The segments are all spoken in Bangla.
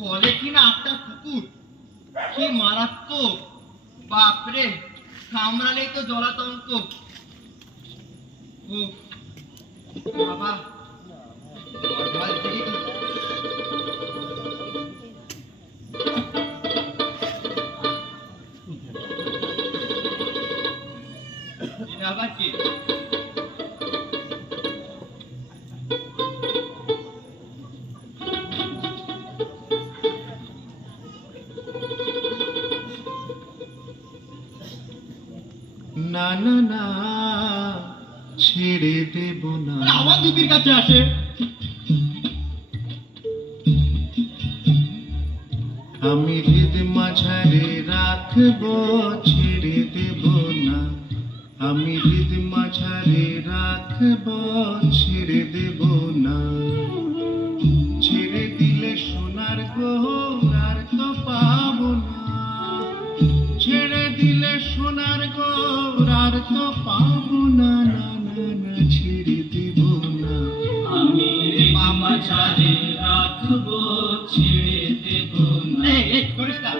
বলে কিনা একটা কুকুর, কি মারাত্মক! বাপরে, কামড়ালেই তো জলাতঙ্ক। বাবা, আবার কি? না না না, ছেড়ে দেব না। আমার দিদির কাছে আসে। আমি হৃদ মাঝারে রাখব, ছেড়ে দেব না। আমি হৃদ মাঝারে রাখব, ছেড়ে দেব না। ছেড়ে দিলে সোনার গহর আর তো পাবো না। ছেড়ে দিলে সোনার গহর আর তো পাবো না। না না না, ছেড়ে দেব না। আমি মাঝারে রাখবো, ছেড়ে দেব না। করিস না।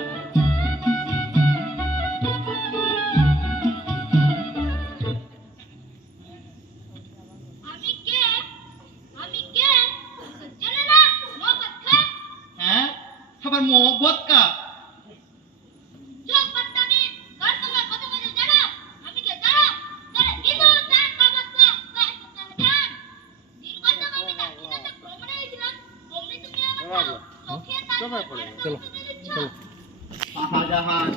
আমি কে? আমি কে? জানো না? মোহব্বত খা। হ্যাঁ, আবার মোহব্বত কা? যোগ বদনামি কার সঙ্গে কথা বলে জানো? আমি কে জানো? তোরে দিদু জান বাবা তো কার সঙ্গে জান? দিন কত আমি তাকিয়ে তো ভ্রমণে গেছিলাম। অমনি তুমি আমার চোখে তার চলো। শাহজাহান